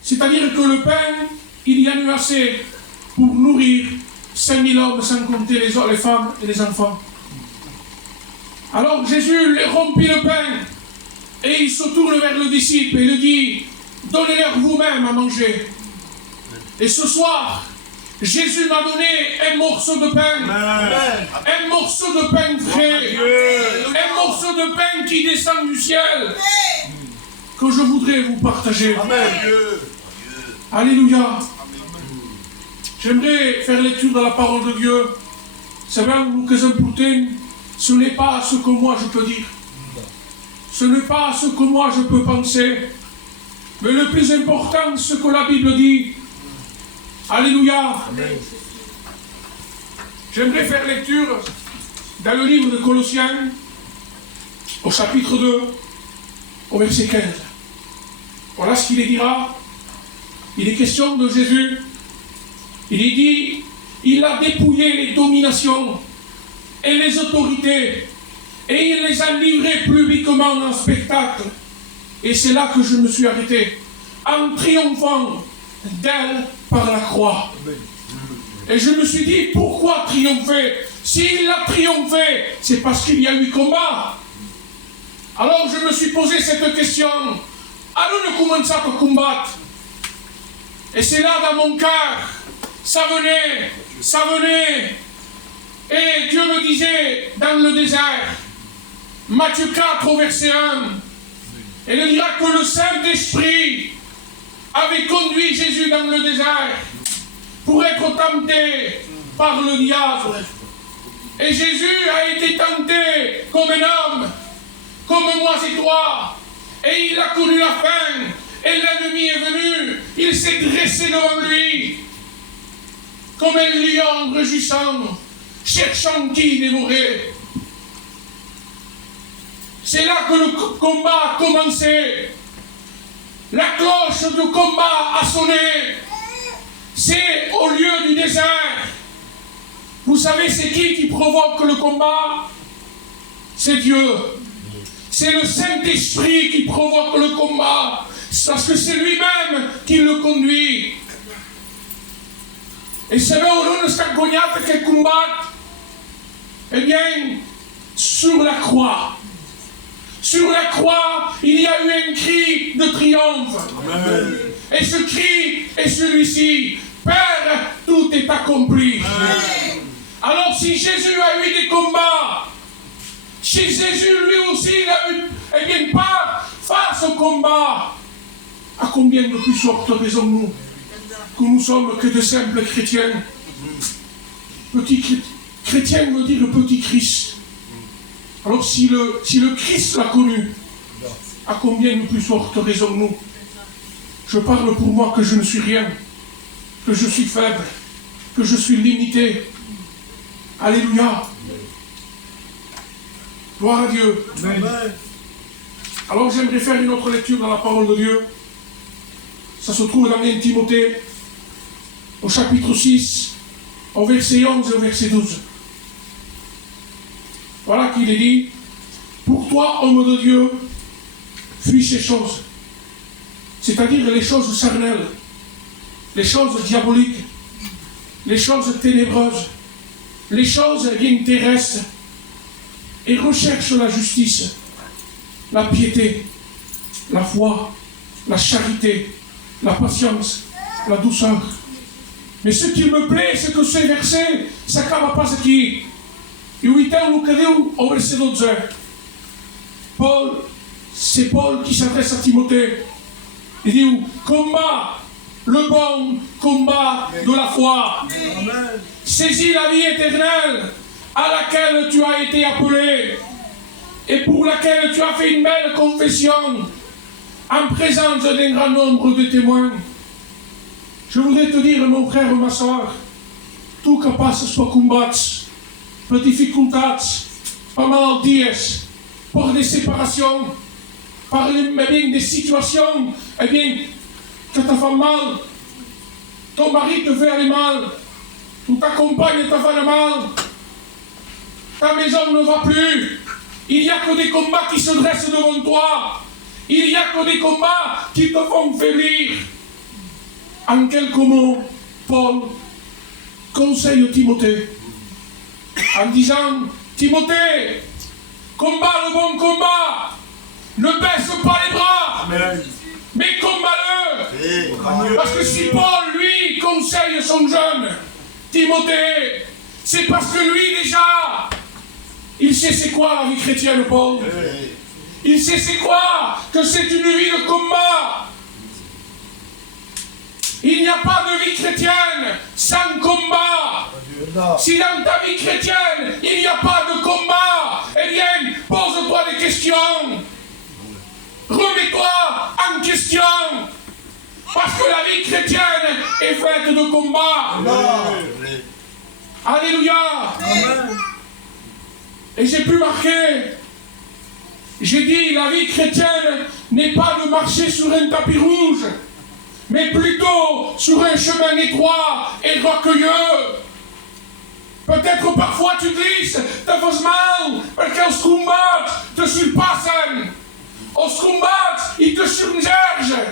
C'est-à-dire que le pain, il y a eu assez pour nourrir 5000 hommes, sans compter les femmes et les enfants. Alors Jésus rompit le pain, et il se tourne vers le disciple et lui dit, donnez-leur vous-même à manger. Et ce soir, Jésus m'a donné un morceau de pain, un morceau de pain frais, un morceau de pain qui descend du ciel, que je voudrais vous partager. Amen. Alléluia. J'aimerais faire lecture de la parole de Dieu. Sabem, que j'importe, ce n'est pas ce que moi je peux dire. Ce n'est pas ce que moi je peux penser. Mais le plus important, ce que la Bible dit. Alléluia. Amen. J'aimerais faire lecture dans le livre de Colossiens, au chapitre 2, au verset 15. Voilà ce qu'il dira. Il est question de Jésus. Il est dit, il a dépouillé les dominations et les autorités, et il les a livrées publiquement en spectacle. Et c'est là que je me suis arrêté, en triomphant d'elle par la croix. Et je me suis dit, pourquoi triompher? S'il a triomphé, c'est parce qu'il y a eu combat. Alors je me suis posé cette question. Allons nous commencer à combattre. Et c'est là dans mon cœur, ça venait. Et Dieu me disait dans le désert, Matthieu 4 au verset 1, et il dira que le Saint-Esprit avait conduit Jésus dans le désert pour être tenté par le diable. Et Jésus a été tenté comme un homme, comme moi et toi, et il a connu la faim, et l'ennemi est venu, il s'est dressé devant lui, comme un lion rugissant, cherchant qui dévorer. C'est là que le combat a commencé. La cloche du combat a sonné. C'est au lieu du désert. Vous savez, c'est qui provoque le combat? C'est Dieu. C'est le Saint-Esprit qui provoque le combat. Parce que c'est lui-même qui le conduit. Et c'est là où on s'est cognato qui combat. Eh bien, sur la croix. Sur la croix, il y a eu un cri de triomphe. Amen. Et ce cri est celui-ci. Père, tout est accompli. Amen. Alors si Jésus a eu des combats, si Jésus lui aussi il a eu, eh bien, part face au combat, à combien de plus forte raison nous, que nous sommes que de simples chrétiens. Petit chrétien veut dire petit Christ. Alors si le Christ l'a connu, à combien de plus forte raison nous? Je parle pour moi que je ne suis rien, que je suis faible, que je suis limité. Alléluia. Gloire à Dieu. Amen. Alors j'aimerais faire une autre lecture dans la parole de Dieu. Ça se trouve dans 1 Timothée, au chapitre 6, au verset 11 et au verset 12. Voilà qu'il est dit, pour toi, homme de Dieu, fuis ces choses. C'est-à-dire les choses charnelles, les choses diaboliques, les choses ténébreuses, les choses bien terrestres et recherche la justice, la piété, la foi, la charité, la patience, la douceur. Mais ce qui me plaît, c'est que ce verset s'acaba pas aqui. E então o que deu ao verset 12? C'est Paul qui s'adresse à Timothée. Il dit, combat le bon combat de la foi. Saisis la vie éternelle à laquelle tu as été appelé et pour laquelle tu as fait une belle confession en présence d'un grand nombre de témoins. Je voudrais te dire, mon frère, ma soeur, tu que passes por combates, por dificuldades, par maladies, par des séparations, par des situations, eh bien, que te font mal, ton mari te fait aller mal, ou ta compagne te fait mal, ta maison ne va plus, il n'y a que des combats qui se dressent devant toi, il n'y a que des combats qui te font faiblir. En quelques mots, Paul conseille Timothée en disant, Timothée, combat le bon combat, ne baisse pas les bras, mais combat-le. Parce que si Paul, lui, conseille son jeune Timothée, c'est parce que lui, déjà, il sait c'est quoi la vie chrétienne, Paul. Il sait c'est quoi que c'est une vie de combat. Il n'y a pas de vie chrétienne sans combat. Si dans ta vie chrétienne, il n'y a pas de combat, eh bien, pose-toi des questions. Remets-toi en question. Parce que la vie chrétienne est faite de combat. Alléluia. Et j'ai pu marquer, j'ai dit, la vie chrétienne n'est pas de marcher sur un tapis rouge, mais plutôt sur un chemin étroit et rocailleux. Peut-être parfois tu glisses, te fais mal, parce qu'au combat te surpassent. Au combat, ils te surchargent.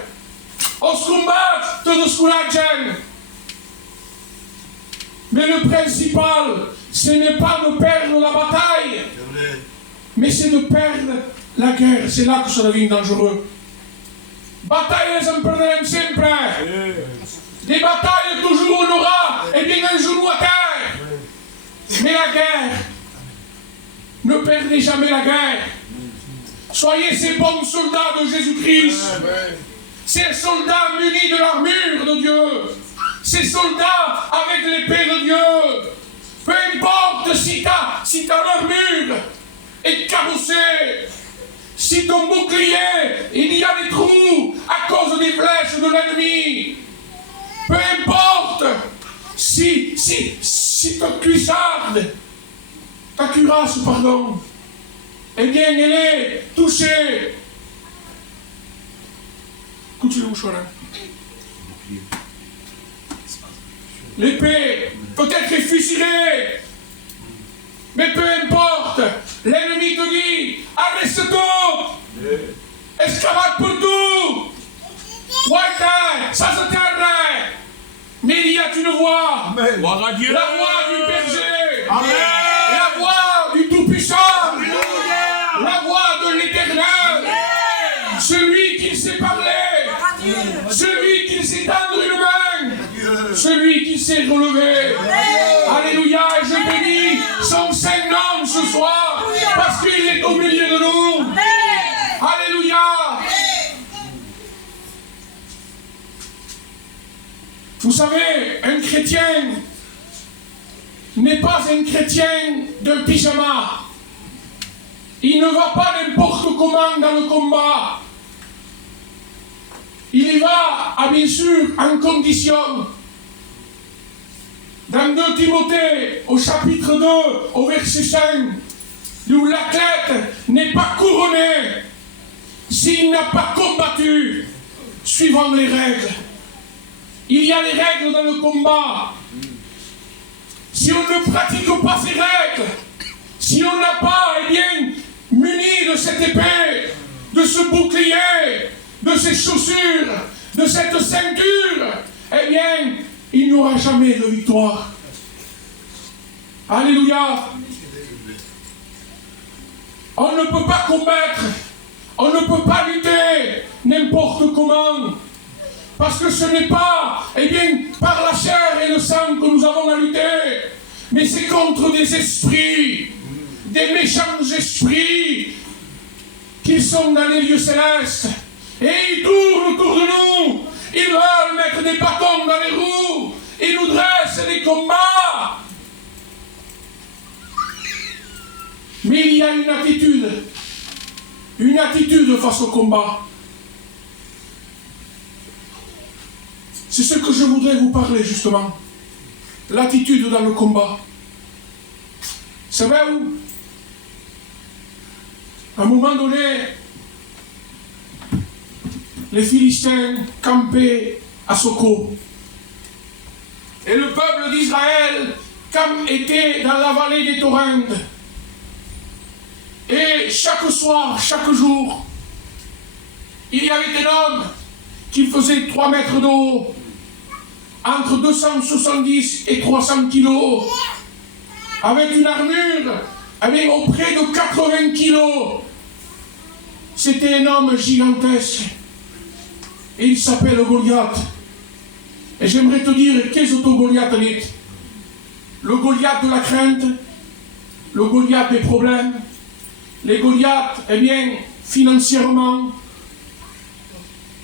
Au combat, te découragent. Mais le principal, ce n'est pas de perdre la bataille, mais c'est de perdre la guerre. C'est là que ça devient dangereux. Batailles en perdrem sempre. Des batailles toujours on aura, et bien un genou à terre. Mais la guerre, ne perdez jamais la guerre. Soyez ces bons soldats de Jésus-Christ. Ces soldats munis de l'armure de Dieu. Ces soldats avec l'épée de Dieu. Peu importe si ta armure est cabossée. Si ton bouclier, il y a des trous à cause des flèches de l'ennemi. Peu importe si ta cuissarde, ta cuirasse, pardon, eh bien, elle est touchée. Écoute le mouchoir. L'épée peut-être est fusillée. Mais peu importe, l'ennemi te dit, arrête tout, escalade pour tout, ça se terre. Mais il y a une voix, la voix du berger, la voix du Tout-Puissant, la voix de l'Éternel, celui qui sait parler, celui qui sait tendre une main, celui qui sait relever. Alléluia, et je bénis son Saint-Nom ce soir, parce qu'il est au milieu de nous. Alléluia. Vous savez, un chrétien n'est pas un chrétien d'un pyjama. Il ne va pas n'importe comment dans le combat. Il y va, bien sûr, en condition. Dans 2 Timothée, au chapitre 2, au verset 5, où l'athlète n'est pas couronné s'il n'a pas combattu suivant les règles. Il y a les règles dans le combat. Si on ne pratique pas ces règles, si on n'a pas, eh bien, muni de cette épée, de ce bouclier, de ces chaussures, de cette ceinture, eh bien, il n'y aura jamais de victoire. Alléluia. On ne peut pas combattre, on ne peut pas lutter n'importe comment. Parce que ce n'est pas, eh bien, par la chair et le sang que nous avons à lutter, mais c'est contre des esprits, des méchants esprits qui sont dans les lieux célestes. Et ils tournent autour de nous, ils veulent mettre des bâtons dans les roues, ils nous dressent des combats. Mais il y a une attitude face au combat. C'est ce que je voudrais vous parler justement. L'attitude dans le combat. C'est vrai où, à un moment donné, les Philistins campaient à Soko. Et le peuple d'Israël était dans la vallée des torrents. Et chaque soir, chaque jour, il y avait des hommes qui faisaient 3 mètres de haut, entre 270 et 300 kilos, avec une armure auprès de 80 kilos. C'était un homme gigantesque. Et il s'appelle Goliath. Et j'aimerais te dire, qu'est-ce que Goliath est? Le Goliath de la crainte, le Goliath des problèmes, les Goliaths, eh bien, financièrement.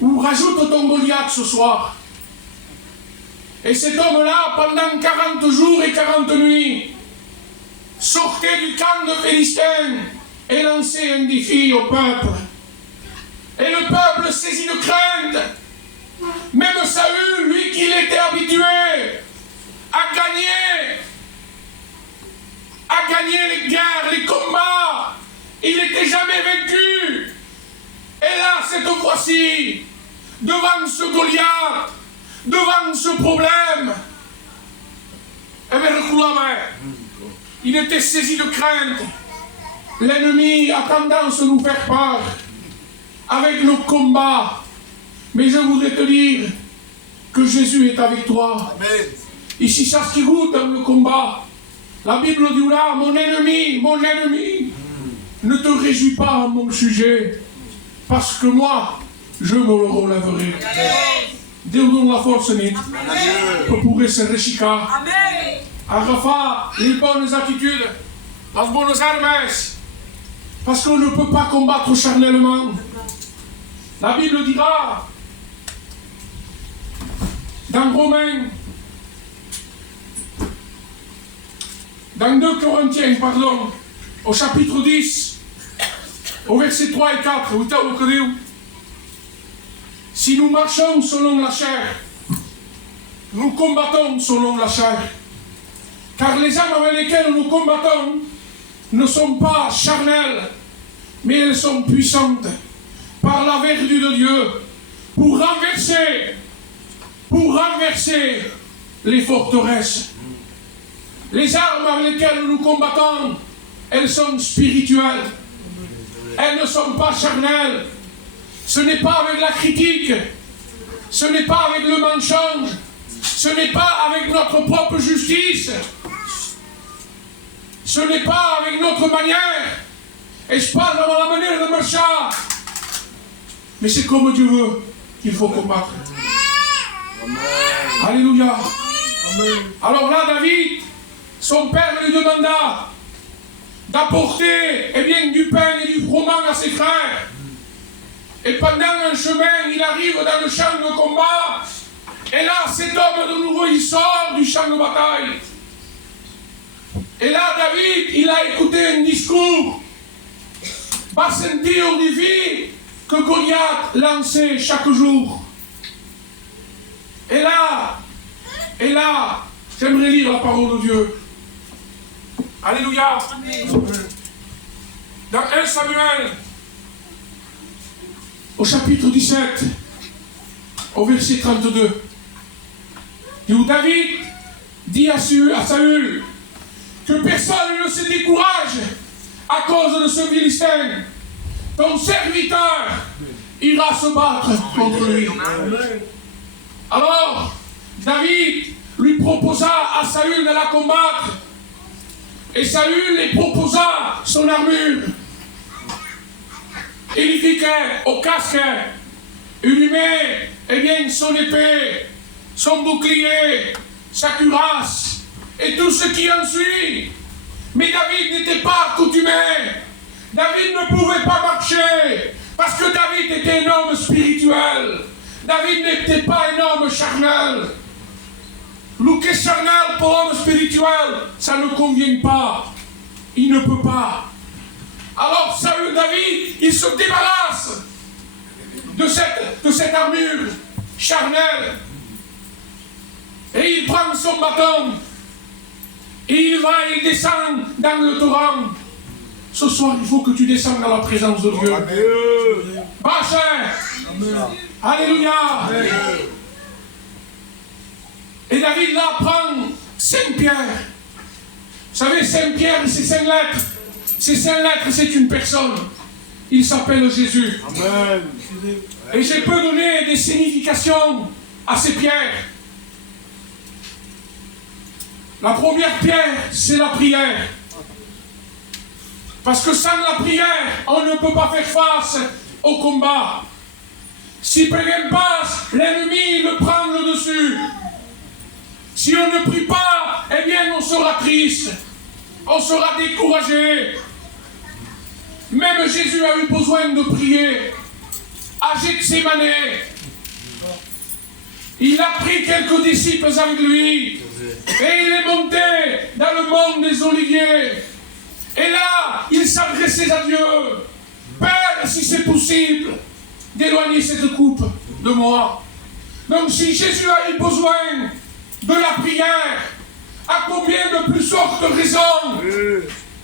Ou rajoute ton Goliath ce soir. Et cet homme-là, pendant 40 jours et 40 nuits, sortait du camp de Philistins et lançait un défi au peuple. Et le peuple saisi de crainte, même Saül, lui qui était habitué à gagner les guerres, les combats, il n'était jamais vaincu. Et là, cette fois-ci, devant ce Goliath, devant ce problème, eh bien, il était saisi de crainte. L'ennemi a tendance à nous faire peur avec nos combats. Mais je voudrais te dire que Jésus est avec toi. Amen. Ici, ça ce qui goûte dans le combat. La Bible dit là, mon ennemi, ne te réjouis pas à mon sujet, parce que moi, je me le relèverai. Dieu la force n'est pour pourrir se réchika. Arafa, les bonnes attitudes, les bonnes armes, parce qu'on ne peut pas combattre charnellement. La Bible dira, dans Romains, dans 2 Corinthiens, pardon, au chapitre 10, au verset 3 et 4, si nous marchons selon la chair, nous combattons selon la chair. Car les armes avec lesquelles nous combattons ne sont pas charnelles, mais elles sont puissantes par la vertu de Dieu pour renverser les forteresses. Les armes avec lesquelles nous combattons, elles sont spirituelles. Elles ne sont pas charnelles. Ce n'est pas avec la critique. Ce n'est pas avec le mensonge. Ce n'est pas avec notre propre justice. Ce n'est pas avec notre manière. Et je parle dans la manière de marcher. Mais c'est comme Dieu veut qu'il faut combattre. Amen. Alléluia. Amen. Alors là, David, son père lui demanda d'apporter du pain et du froment à ses frères. Et pendant un chemin, il arrive dans le champ de combat. Et là, cet homme de nouveau, il sort du champ de bataille. Et là, David, il a écouté un discours. Va sentir du défi que Goliath lançait chaque jour. Et là, j'aimerais lire la parole de Dieu. Alléluia. Dans 1 Samuel, au chapitre 17, au verset 32, où David dit à Saül que personne ne se décourage à cause de ce Philistin. Ton serviteur ira se battre contre lui. Alors, David lui proposa à Saül de la combattre. Et Saül lui proposa son armure. Il lui fit au casque, il lui met son épée, son bouclier, sa cuirasse et tout ce qui en suit. Mais David n'était pas accoutumé. David ne pouvait pas marcher parce que David était un homme spirituel. David n'était pas un homme charnel. L'homme qui est charnel pour homme spirituel, ça ne convient pas. Il ne peut pas. Alors Saül, David, il se débarrasse de cette armure charnelle. Et il prend son bâton. Et il descend dans le torrent. Ce soir, il faut que tu descendes dans la présence de Dieu. Amen. Alléluia. Amen. Et David là prend 5 pierres. Vous savez, 5 pierres, c'est 5 lettres. Ces 5 lettres, c'est une personne. Il s'appelle Jésus. Amen. Et je peux donner des significations à ces pierres. La première pierre, c'est la prière. Parce que sans la prière, on ne peut pas faire face au combat. Si rien passe, l'ennemi le prend le dessus. Si on ne prie pas, eh bien on sera triste. On sera découragé. Même Jésus a eu besoin de prier. À Gethsémane, il a pris quelques disciples avec lui. Et il est monté dans le mont des Oliviers. Et là, il s'adressait à Dieu. Père, si c'est possible, d'éloigner cette coupe de moi. Donc si Jésus a eu besoin de la prière, à combien de plus fortes raisons,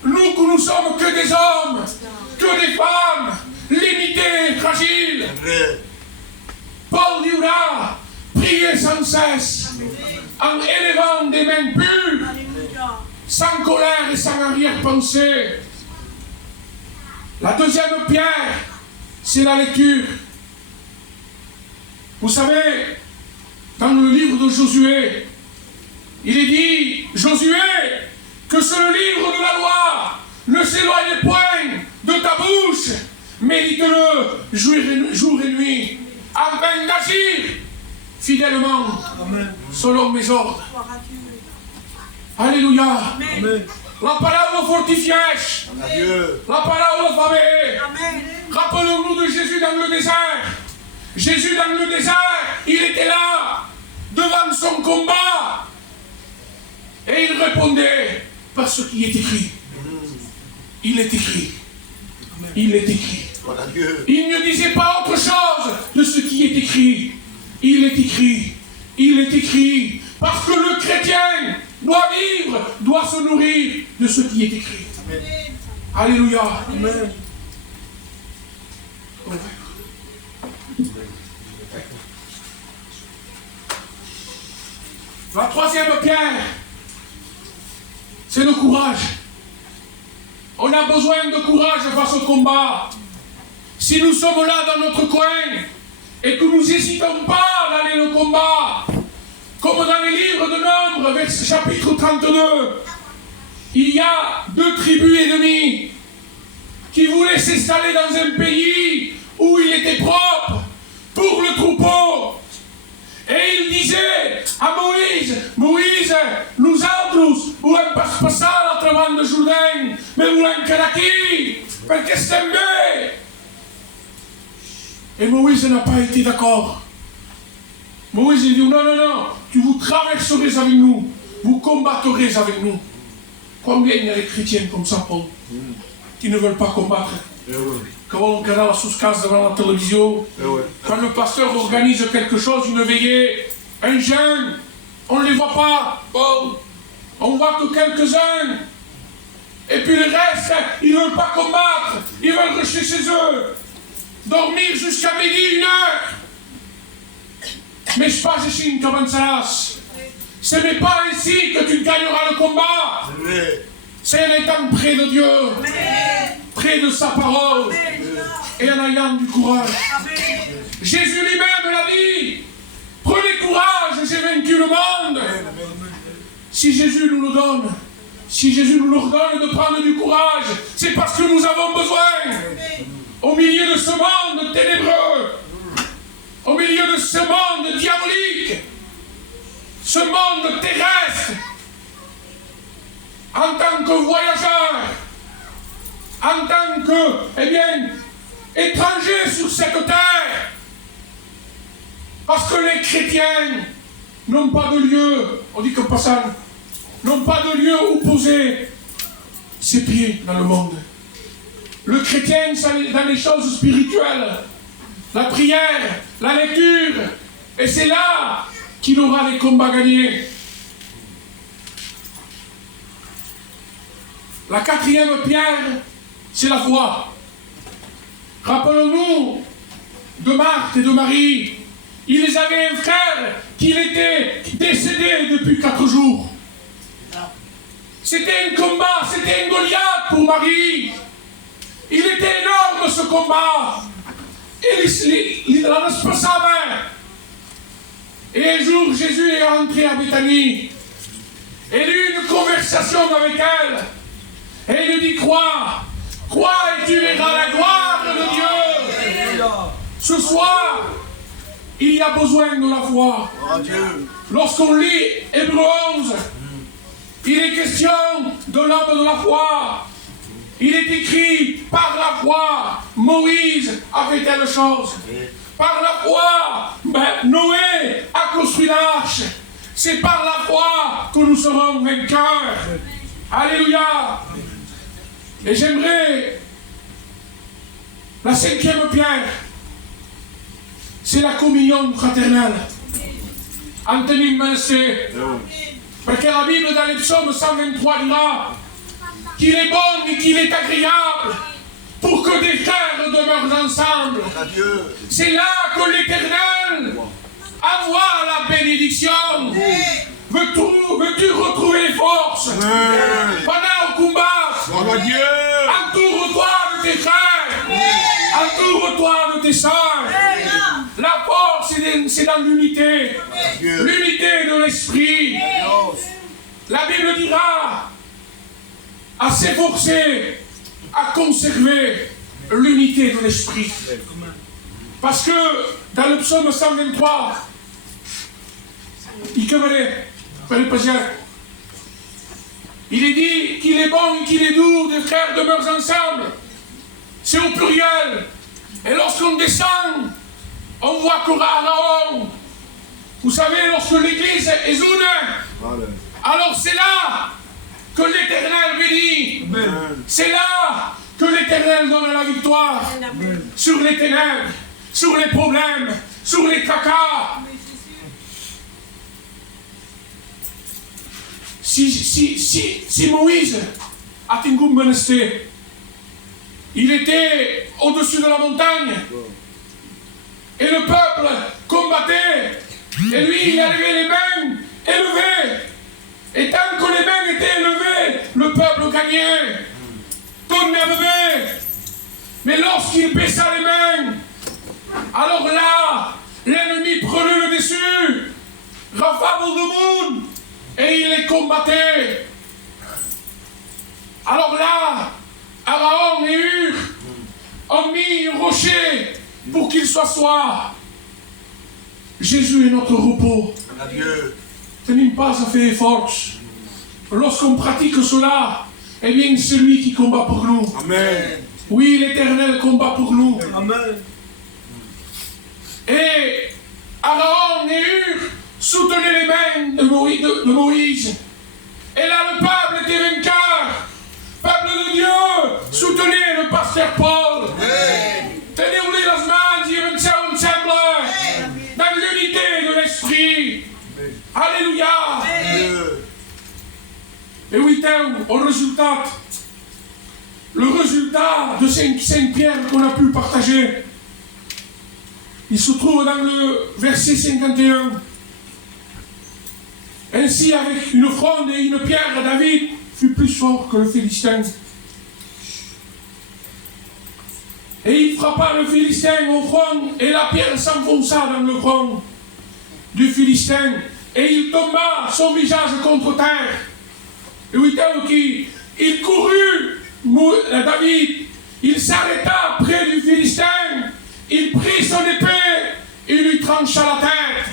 nous que nous sommes que des hommes, que des femmes, limités, fragiles. Paul dira, priez sans cesse, en élevant des mains pures, sans colère et sans arrière-pensée. La deuxième pierre, c'est la lecture. Vous savez, dans le livre de Josué, il est dit, Josué, que ce livre de la loi ne s'éloigne point de ta bouche, médite-le jour et nuit, afin d'agir fidèlement selon mes ordres. Alléluia. Amen. La parole fortifie. La parole famille. Rappelons-nous de Jésus dans le désert. Jésus dans le désert, il était là, devant son combat. Et il répondait par ce qui est écrit. Il est écrit. Il est écrit. Il ne disait pas autre chose de ce qui est écrit. Il est écrit. Il est écrit. Parce que le chrétien doit vivre, doit se nourrir de ce qui est écrit. Amen. Alléluia. Amen. La troisième pierre, c'est le courage. On a besoin de courage face au combat. Si nous sommes là dans notre coin et que nous n'hésitons pas d'aller au combat, comme dans les livres de Nombres, chapitre 32, il y a 2 tribus ennemies qui voulaient s'installer dans un pays où il était propre pour le troupeau. Et il disait à Moïse, Moïse, nous autres volem passar a l'altra banda de Jourdain, mais volem quedar aquí, perquè estem bé. Et Moïse n'a pas été d'accord. Moïse il dit, non, non, non, tu vous traverserez avec nous, vous combattrez avec nous. Combien il y a des chrétiens comme ça, Paul, qui ne veulent pas combattre? Quand on regarde la sous-casse devant la télévision, quand le pasteur organise quelque chose, une veillée, un jeûne, on ne les voit pas, Paul. On voit que quelques-uns. Et puis le reste, ils ne veulent pas combattre, ils veulent rester chez eux. Dormir jusqu'à midi, 1 heure. Mais je passe ici, tu avanceras. Ce n'est pas ainsi que tu gagneras le combat. C'est en étant près de Dieu, près de sa parole, et en ayant du courage. Jésus lui-même l'a dit, prenez courage, j'ai vaincu le monde. Si Jésus nous le donne, si Jésus nous ordonne de prendre du courage, c'est parce que nous avons besoin. Au milieu de ce monde ténébreux, au milieu de ce monde diabolique, ce monde terrestre, en tant que voyageur, en tant que, étranger sur cette terre, parce que les chrétiens n'ont pas de lieu, on dit comme passage, n'ont pas de lieu où poser ses pieds dans le monde. Le chrétien, c'est dans les choses spirituelles, la prière, la lecture, et c'est là qu'il aura les combats gagnés. La quatrième pierre, c'est la foi. Rappelons-nous de Marthe et de Marie. Ils avaient un frère qui était décédé depuis 4 jours. C'était un combat, c'était un Goliath pour Marie. Il était énorme ce combat. Il n'en laisse pas sa main. Et un jour, Jésus est rentré à Béthanie. Et il a eu une conversation avec elle. Et il lui dit, crois et tu verras la gloire de Dieu. Ce soir, il y a besoin de la foi. Lorsqu'on lit Hébreux 11, il est question de l'homme de la foi. Il est écrit, par la foi, Moïse a fait telle chose. Par la foi, Noé a construit l'arche. C'est par la foi que nous serons vainqueurs. Alléluia. Et j'aimerais, la 5e pierre, c'est la communion fraternelle. Anthony Menacé. Parce que la Bible dans les psaumes 123 dira qu'il est bon et qu'il est agréable pour que des frères demeurent ensemble. C'est là que l'Éternel envoie la bénédiction. Veux-tu retrouver les forces pendant le combat? Entoure-toi de tes frères, entoure-toi de tes sœurs. La force, c'est dans l'unité, l'unité de l'esprit. La Bible dira à s'efforcer, à conserver l'unité de l'esprit. Parce que dans le psaume 123, il est dit qu'il est bon et qu'il est doux, des frères demeurent ensemble. C'est au pluriel. Et lorsqu'on descend, on voit qu'Aaron, vous savez, lorsque l'église est une, alors c'est là que l'Éternel bénit. C'est là que l'Éternel donne la victoire sur les ténèbres, sur les problèmes, sur les tracas. Si Moïse a Tingum Benesté, il était au-dessus de la montagne, et le peuple combattait, et lui il avait les mains élevées, et tant que les mains étaient élevées, le peuple gagnait. Mais lorsqu'il baissa les mains, alors là, l'ennemi prenait le dessus, Rapha Bourdemoun, et il les combattait. Alors là, Aaron et Hur ont mis un rocher pour qu'il s'assoie. Jésus est notre repos. Tenez pas à faire force. Lorsqu'on pratique cela, eh bien c'est lui qui combat pour nous. Amen. Oui, l'Éternel combat pour nous. Amen. Et Aaron et Hur soutenaient les mains de Moïse. Et là, le peuple était vainqueur. Peuple de Dieu, soutenez le pasteur Paul. Tenez-vous les mains, Dieu ensemble, dans l'unité de l'esprit. Alléluia. Et oui, le résultat de ces pierres qu'on a pu partager, il se trouve dans le verset 51. Ainsi, avec une fronde et une pierre, David fut plus fort que le Philistin. Et il frappa le Philistin au front, et la pierre s'enfonça dans le front du Philistin, et il tomba son visage contre terre. Et oui, il courut, David, il s'arrêta près du Philistin, il prit son épée, il lui trancha la tête.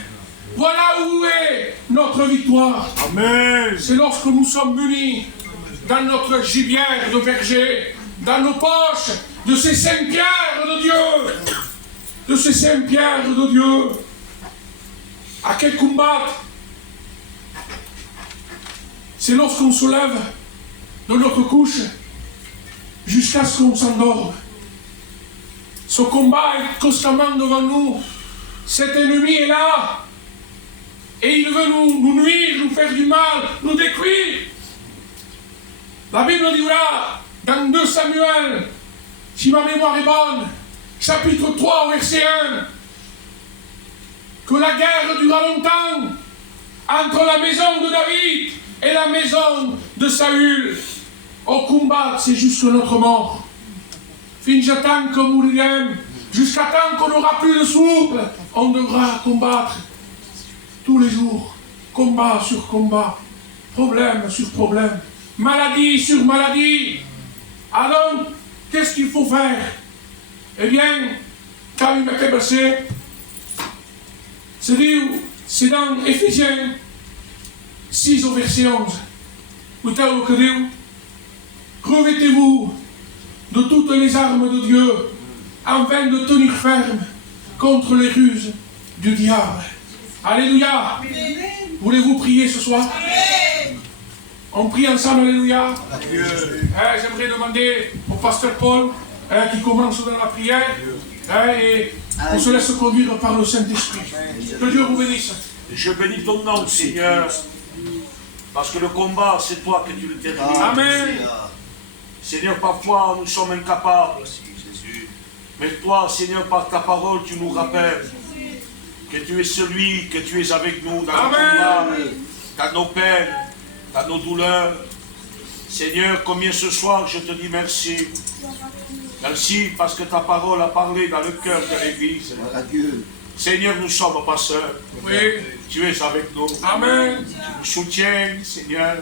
Voilà où est notre victoire. Amen. C'est lorsque nous sommes munis dans notre gibière de berger, dans nos poches, de ces saints pierres de Dieu, de ces saints pierres de Dieu, à quel combattre. C'est lorsqu'on se lève de notre couche jusqu'à ce qu'on s'endorme. Ce combat est constamment devant nous. Cet ennemi est là. Et il veut nous nuire, nous faire du mal, nous détruire. La Bible dit là, dans 2 Samuel, si ma mémoire est bonne, chapitre 3, verset 1, que la guerre dura longtemps entre la maison de David et la maison de Saül. Au combat, c'est jusqu'à notre mort. Finge tant que mourirem, jusqu'à temps qu'on n'aura plus de souffle, on devra combattre tous les jours, combat sur combat, problème sur problème, maladie sur maladie. Alors, qu'est-ce qu'il faut faire? Eh bien, quand il m'a cabassé, c'est dans Éphésiens 6 au verset 11. Vous savez ce que dit? Revêtez-vous de toutes les armes de Dieu, afin de tenir ferme contre les ruses du diable. Alléluia. Voulez-vous prier ce soir? On prie ensemble, alléluia. J'aimerais demander au pasteur Paul qui commence dans la prière et on se laisse conduire par le Saint-Esprit. Que Dieu vous bénisse. Je bénis ton nom, Seigneur, parce que le combat, c'est toi que tu le termines. Amen. Seigneur, parfois nous sommes incapables. Mais toi, Seigneur, par ta parole, tu nous rappelles que tu es celui, que tu es avec nous dans le combat, dans nos peines, dans nos douleurs. Seigneur, combien ce soir je te dis merci. Merci parce que ta parole a parlé dans le cœur de l'Église. Seigneur, nous sommes pas seuls. Oui. Tu es avec nous. Amen. Tu nous soutiens, Seigneur.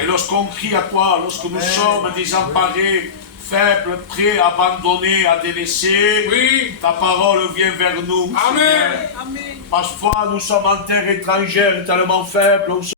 Et lorsqu'on crie à toi, lorsque nous sommes désemparés, faibles, prêts, abandonnés, à délaisser, oui, ta parole vient vers nous. Amen. Seigneur. Parfois, nous sommes en terre étrangère, tellement faibles.